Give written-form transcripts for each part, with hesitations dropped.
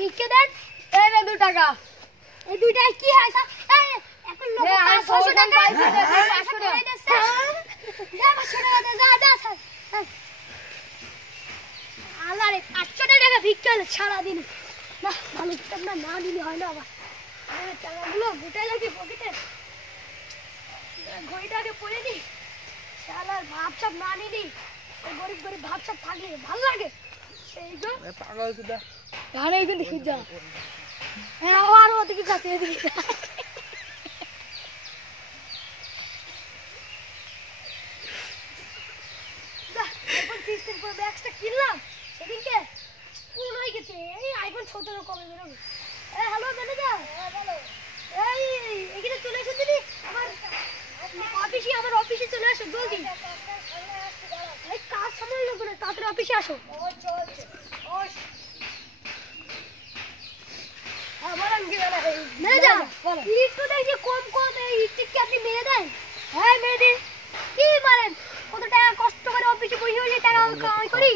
ভিক্ষে দেন। এই নে 2 টাকা। এই 2 টাকা কি হয় স্যার? এই এখন লোক 500 টাকা পাইছে, 500 টাকা দে স্যার। দে 500 টাকা দে, যা যা স্যার। আল্লাহ রে 500 টাকা ভিক্ষা সারা দিন। না ভালো টাকা না দিলে হয় না আবার। টাকাগুলো গোটাই রাখি পকেটে। ঘড়িটাকে পরে দি। শালার ভাবসাব না নিলি গরিব গরিব ভাবসাব থাকলে ভালো লাগে। এই তো পাগল সুদা। গানে কিন্তু খিজা। হ্যাঁ আর ওদিকে যাচ্ছে এদিকে। আইফোন 16 প্রো ম্যাক্সটা কিনলাম সেদিনকে কোন হয়ে গেছে। এই আইফোন 17 কবে বেরোবে? এই হ্যালো ম্যানেজার। হ্যাঁ বলো। এই এখানে চলে এসো দিদি। আমার অফিসে চলে আসো জলদি। এই কাজ সামনে লোক না, তাড়াতাড়ি অফিসে আসো। ম্যানেজার একটু দেখি কম কম একটু কি আপনি মেরে দেন? হ্যাঁ মেরে দিন। কি বলেন? কত টাকা কষ্ট করে অফিসে বসে বসে টাকা কামাই করি।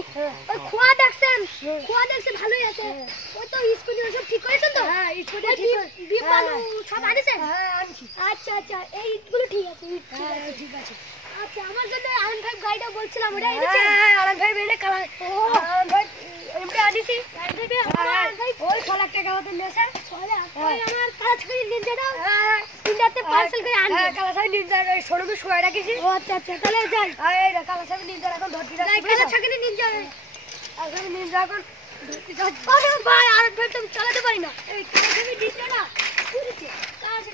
ওই খোয়া দেখছেন ভালোই আছে। ওই তো স্কুটি সব ঠিক করেছেন তো? হ্যাঁ স্কুটি ঠিক আছে। বিমানু সব আনেছেন? হ্যাঁ আনছি। আচ্ছা আচ্ছা এইগুলো ঠিক আছে। ঠিক আছে। আচ্ছা আমার জন্য আনন্দ ভাই গাড়িটা বলছিলাম ওটা এনেছেন? হ্যাঁ আনন্দ ভাই বেনে কালার। ও আনন্দ ভাই এমনি আনিছি। আনন্দ ভাই ওই 6 লাখ টাকা মতো নিয়েছে। 6 লাখ। ওই আমার কাজ করে নিনজাটা। হ্যাঁ তিনটাতে পার্সেল করে আনবে। হ্যাঁ কালাসাই নিনজা শোরুমে শুয়ে রাখিছি। ও আচ্ছা আচ্ছা তাহলে যাই। এই রে কালাসাই নিনজা এখন ধরতি না। কালাসাই নিনজা এখন নিনজা এখন ধরতি যা। আরে ভাই আনন্দ ভাই তুমি চালাতে পারি না। এই কালাসাই নিনজা না পুরিছে। কালাসাই